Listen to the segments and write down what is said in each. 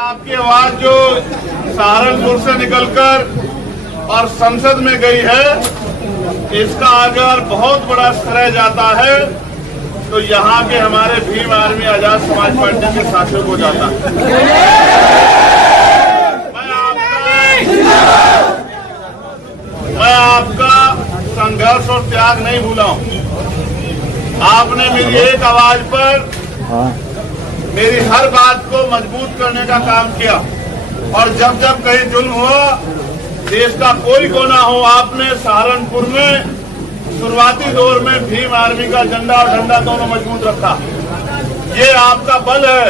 आपकी आवाज जो सहारनपुर से निकलकर और संसद में गई है, इसका अगर बहुत बड़ा श्रेय जाता है तो यहाँ के हमारे भीम आर्मी आजाद समाज पार्टी के साथियों को जाता है। मैं आपका संघर्ष और त्याग नहीं भूला हूँ। आपने मेरी एक आवाज पर मेरी हर बात को मजबूत करने का काम किया, और जब जब कहीं जुल्म हुआ, देश का कोई कोना हो, आपने सहारनपुर में शुरुआती दौर में भीम आर्मी का झंडा और डंडा दोनों मजबूत रखा। ये आपका बल है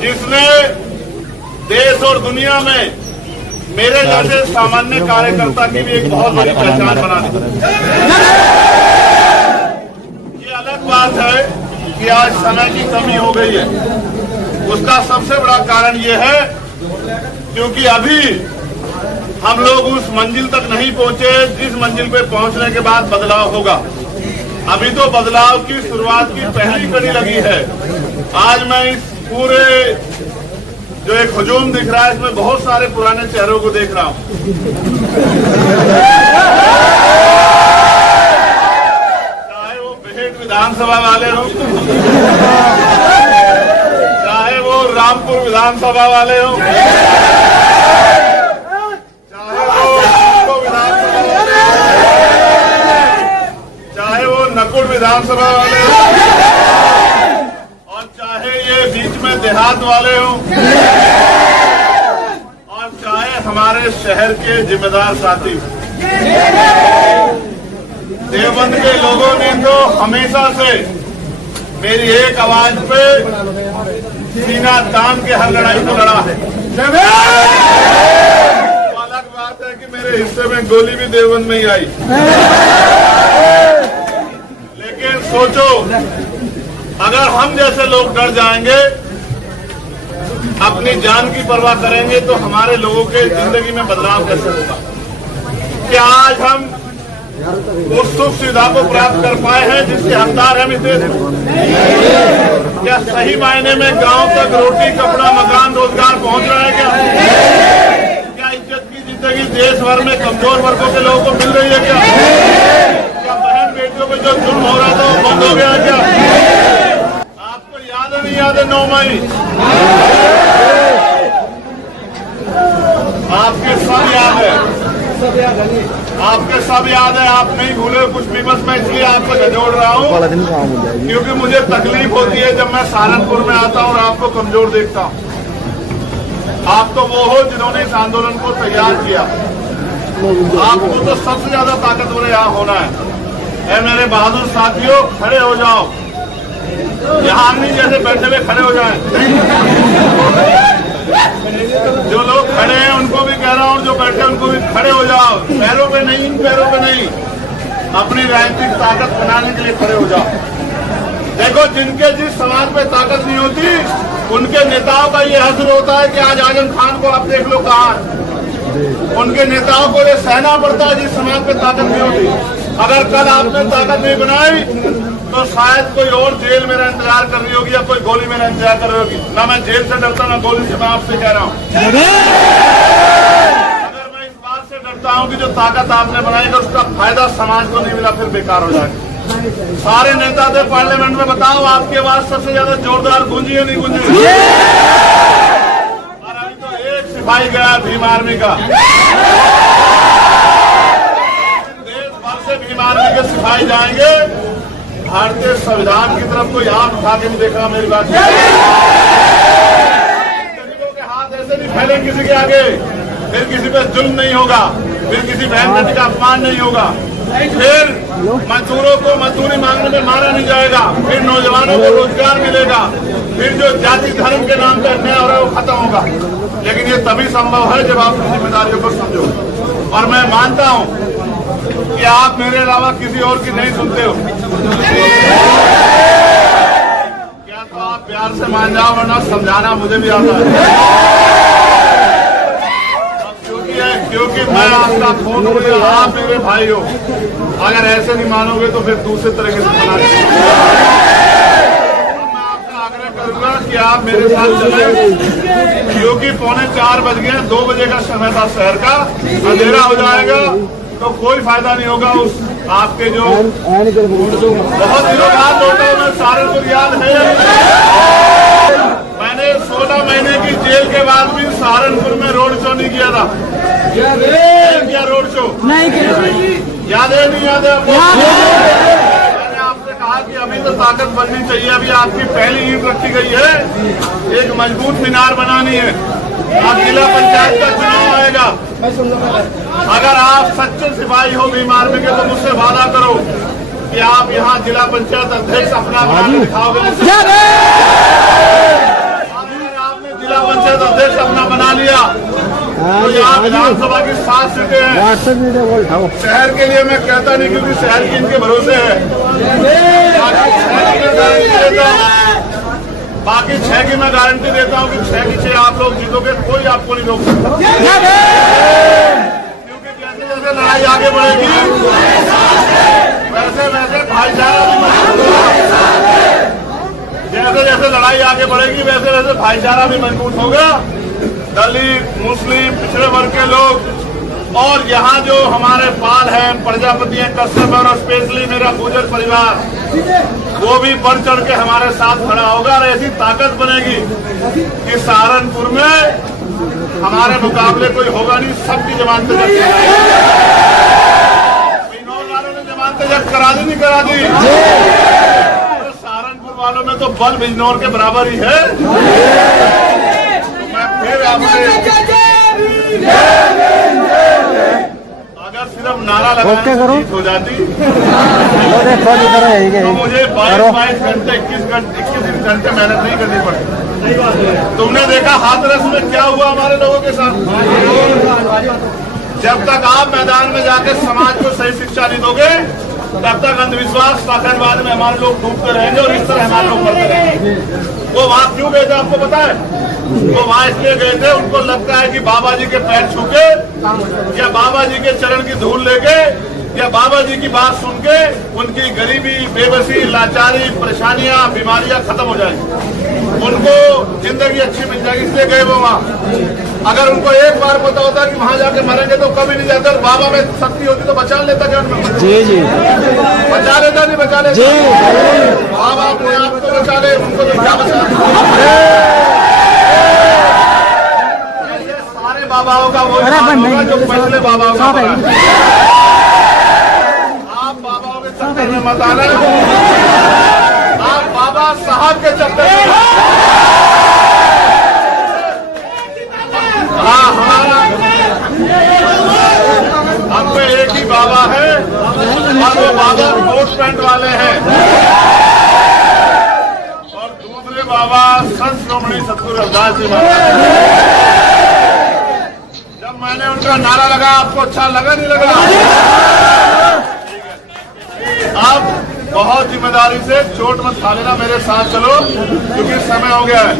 जिसने देश और दुनिया में मेरे जैसे सामान्य कार्यकर्ता की भी एक बहुत बड़ी पहचान बना दी। ये अलग बात है कि आज समय की कमी हो गई है। उसका सबसे बड़ा कारण ये है क्योंकि अभी हम लोग उस मंजिल तक नहीं पहुंचे जिस मंजिल पे पहुंचने के बाद बदलाव होगा। अभी तो बदलाव की शुरुआत की पहली कड़ी लगी है। आज मैं इस पूरे जो एक हुजूम दिख रहा है, इसमें बहुत सारे पुराने चेहरों को देख रहा हूं। चाहे वो बेहेट विधानसभा वाले हो, चाहे वो रामपुर विधानसभा वाले हो, चाहे वो नकुल विधानसभा वाले हो, और चाहे ये बीच में देहात वाले हो, और चाहे हमारे शहर के जिम्मेदार साथी। देवबंद के लोगों ने तो हमेशा से मेरी एक आवाज पे सीना तान के हर लड़ाई को लड़ा है। अलग बात है कि मेरे हिस्से में गोली भी देवबंद में ही आई, लेकिन सोचो अगर हम जैसे लोग डर जाएंगे, अपनी जान की परवाह करेंगे, तो हमारे लोगों के जिंदगी में बदलाव कैसे होगा? क्या आज हम उस सुख सुविधा को प्राप्त कर पाए हैं जिसके हकदार हम इस देश में? क्या सही मायने में गांव तक रोटी, कपड़ा, मकान, रोजगार पहुंच रहा है? क्या इज्जत की जिंदगी देश भर में कमजोर वर्गों के लोगों को मिल रही है? क्या बहन बेटियों पे जो जुल्म हो रहा था वो बंद हो गया? क्या आपको याद है? नहीं याद है? 9 मई आपके सब याद है, आपके सब याद है। आप नहीं भूले कुछ भी, बस मैं इसलिए आपको झंझोड़ रहा हूँ क्योंकि मुझे तकलीफ होती है जब मैं सहारनपुर में आता हूँ और आपको कमजोर देखता हूँ। आप तो वो हो जिन्होंने इस आंदोलन को तैयार किया। आपको तो सबसे ज्यादा ताकतवर यहाँ होना है। मेरे बहादुर साथियों, खड़े हो जाओ। यहाँ नहीं जैसे बैठे हुए खड़े हो जाएं। जो लोग खड़े हैं उनको भी कह रहा हूँ, जो बैठे उनको भी खड़े हो जाओ। पैरों पे नहीं, इन पैरों पे नहीं, अपनी राजनीतिक ताकत बनाने के लिए खड़े हो जाओ। देखो, जिनके जिस समाज पे ताकत नहीं होती, उनके नेताओं का ये हश्र होता है कि आज आजम खान को आप देख लो कहाँ है। उनके नेताओं को ये सहना पड़ता है जिस समाज पे ताकत नहीं होती। अगर कल आपने ताकत नहीं बनाई तो शायद कोई और जेल मेरा इंतजार कर रही होगी या कोई गोली मेरा इंतजार कर रही होगी। ना मैं जेल से डरता, ना गोली से। मैं आपसे कह रहा हूँ, अगर मैं इस बात से डरता हूँ कि जो ताकत आपने बनाई तो उसका फायदा समाज को नहीं मिला, फिर बेकार हो जाएगा। सारे नेता थे पार्लियामेंट में, बताओ आपकी आवाज सबसे ज्यादा जोरदार गूंजी है, नहीं गूंजी? और अभी तो एक सिपाही गया भीम आर्मी का। देश भर से भीम आर्मी के सिपाही जाएंगे। भारतीय संविधान की तरफ कोई हाथ उठा के नहीं देखा। मेरी बात, गरीबों के हाथ ऐसे नहीं फैलेंगे किसी के आगे। फिर किसी पे जुल्म नहीं होगा, फिर किसी बहन बेटी का अपमान नहीं होगा, फिर मजदूरों को मजदूरी मांगने में मारा नहीं जाएगा, फिर नौजवानों को रोजगार मिलेगा, फिर जो जाति धर्म के नाम पर अन्याय हो रहा है वो खत्म होगा। लेकिन ये तभी संभव है जब आप अपनी जिम्मेदारियों को समझो। और मैं मानता हूँ कि आप मेरे अलावा किसी और की नहीं सुनते हो। क्या तो आप प्यार से मान जाओ, वरना समझाना मुझे भी आता है। क्योंकि मैं आपका खून हूँ, आप मेरे भाई हो। अगर ऐसे नहीं मानोगे तो फिर दूसरे तरीके से मैं आपसे आग्रह करूंगा कि आप मेरे साथ चलें, क्योंकि 3:45 बज गए, 2 बजे का समय था शहर का, अंधेरा हो जाएगा तो कोई फायदा नहीं होगा उस आपके जो बहुत दिनों बाद लौटा मैं सहारनपुर याद है। मैंने 16 महीने की जेल के बाद भी सहारनपुर में रोड शो नहीं किया था। क्या रोड शो नहीं किया? याद है नहीं याद है आपको? मैंने आपसे कहा कि अभी तो ताकत बननी चाहिए, अभी आपकी पहली ईंट रखी गई है, एक मजबूत मीनार बनानी है। अब जिला पंचायत का चुनाव आएगा, अगर आप सच्चे सिपाही हो बीमार में के तो मुझसे वादा करो कि आप यहाँ जिला पंचायत अध्यक्ष अपना बना के दिखाओगे। अगर आपने जिला पंचायत अध्यक्ष अपना बना लिया तो यहाँ विधानसभा की 7 सीटें हैं। शहर के लिए मैं कहता नहीं, क्योंकि शहर की इनके भरोसे है। बाकी 6 की मैं गारंटी देता हूँ कि 6 की 6 आप लोग जीतोगे, कोई आपको नहीं रोक सकता। क्योंकि जैसे जैसे लड़ाई आगे बढ़ेगी वैसे वैसे भाईचारा भी मजबूत होगा। जैसे जैसे लड़ाई आगे बढ़ेगी वैसे वैसे भाईचारा भी मजबूत होगा। दलित, मुस्लिम, पिछड़े वर्ग के लोग और यहाँ जो हमारे पाल हैं, प्रजापति हैं, कश्यप और स्पेशली मेरा गुर्जर परिवार, वो भी बढ़ चढ़ के हमारे साथ खड़ा होगा और ऐसी ताकत बनेगी कि सहारनपुर में हमारे मुकाबले कोई होगा नहीं। सबकी जमानतें जब्त वालों ने जमानतें जब्त करा दी, नहीं करा दी? तो सहारनपुर वालों में तो बल बिजनौर के बराबर ही है। तो मैं फिर आपसे अगर सिर्फ नारा लगाना हो जाती तो मुझे 22 घंटे 21 घंटे मेहनत नहीं करनी पड़ती। तुमने देखा हाथरस में क्या हुआ हमारे लोगों के साथ। जब तक आप मैदान में जाकर समाज को सही शिक्षा नहीं दोगे तब तक अंधविश्वास पाखंडवाद में हमारे लोग डूबते रहेंगे और इस तरह हमारे लोग बढ़ते रहेंगे। वो वहां क्यों गए थे आपको पता है? वो वहां इसलिए गए थे, उनको लगता है कि बाबा जी के पैर छू के या बाबा जी के चरण की धूल लेके या बाबा जी की बात सुन के उनकी गरीबी, बेबसी, लाचारी, परेशानियां, बीमारियां खत्म हो जाएगी, उनको जिंदगी अच्छी मिल जाएगी, इसलिए गए वो वहां। अगर उनको एक बार पता होता कि वहां जाके मरेंगे तो कभी नहीं जाते। और बाबा में शक्ति होती तो बचा लेता क्या उनमें? जी जी बचा लेता, नहीं बचा लेता? बाबा अपने आप को बचा ले, उनको तो क्या बचा? सारे बाबाओं का वो होगा जो पहले बाबाओं का बना। आप बाबाओं के चक्कर में मत आना, आप बाबा साहब के चक्कर में। हाँ, हमारा हम पे एक ही बाबा है और वो बाबा कोट पैंट वाले हैं और दूसरे बाबा संत श्रोमणी सतगुरु रविदास जी महाराज। जब मैंने उनका नारा लगा आपको अच्छा लगा नहीं लगा? आप बहुत जिम्मेदारी से चोट मत खा लेना, मेरे साथ चलो क्योंकि समय हो गया है।